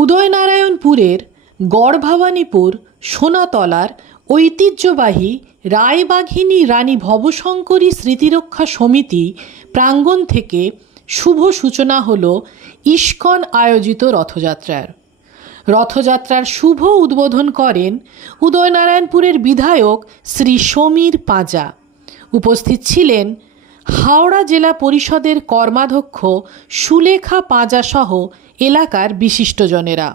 উদয়নারায়ণপুরের গড়ভবানীপুর, সোনাতলার ঐতিহ্যবাহী রায়বাঘিনী রানী ভবশঙ্করী স্মৃতিরক্ষা সমিতি প্রাঙ্গণ থেকে শুভ সূচনা হল ইস্কন আয়োজিত রথযাত্রার। রথযাত্রার শুভ উদ্বোধন করেন উদয়নারায়ণপুরের বিধায়ক শ্রী সমীর পাঁজা। উপস্থিত ছিলেন হাওড়া জেলা পরিষদের কর্মাধ্যক্ষ সুলেখা পাঁজাসহ এলাকার বিশিষ্টজনেরা।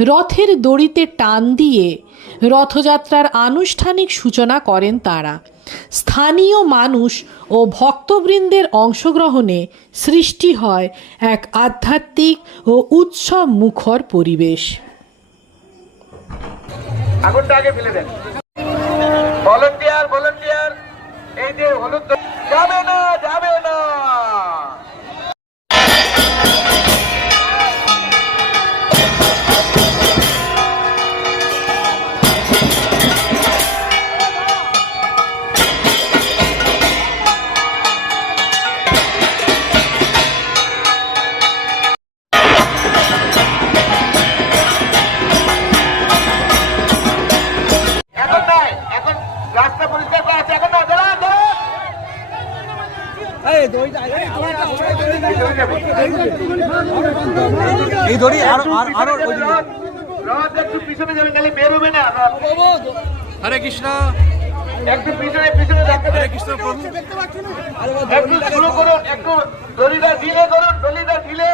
রথের দড়িতে টান দিয়ে রথযাত্রার আনুষ্ঠানিক সূচনা করেন তারা। স্থানীয় মানুষ ও ভক্তবৃন্দের অংশগ্রহণে সৃষ্টি হয় এক আধ্যাত্মিক ও উৎসব মুখর পরিবেশ। আগে ফেলে দেন। যে হলুদ যাবে না এই দড়ি আরও একটু পিছনে যাবে না হরে কৃষ্ণ একটু পিছনে পিছনে রাখতে হরে কৃষ্ণ প্রভু একটু শুরু করুন একটু দলিদা ঢিলে করুন দলিদা ঢিলে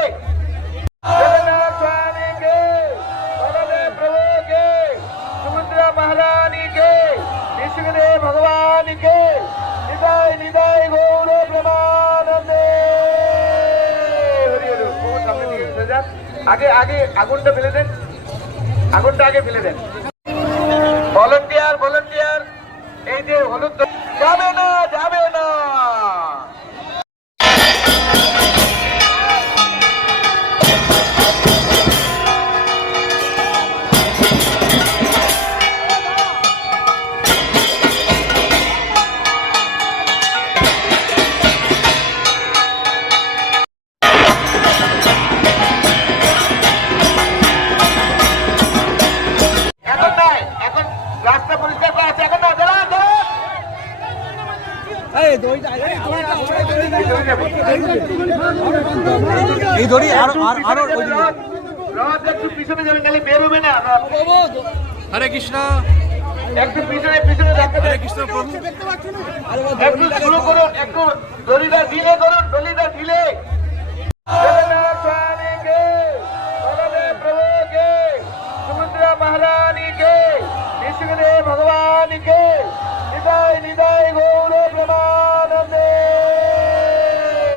আগে আগে আগুনটা ফেলে দেন। আগুনটা আগে ফেলে দেন। ভলেন্টিয়ার ভলেন্টিয়ার এই যে হলুদ এই দড়ি আরও আর- আরও ওই দিকে। রথ রথ একটু পিছনে যাবে নাহলে বের হবে না হরে কৃষ্ণ। একটু পিছনে পিছনে রাখতে হরে কৃষ্ণ প্রভু। একটু শুরু করুন একটু দলিটা ঢিলে করুন দলিটা ঢিলে। ni qué, ni dai.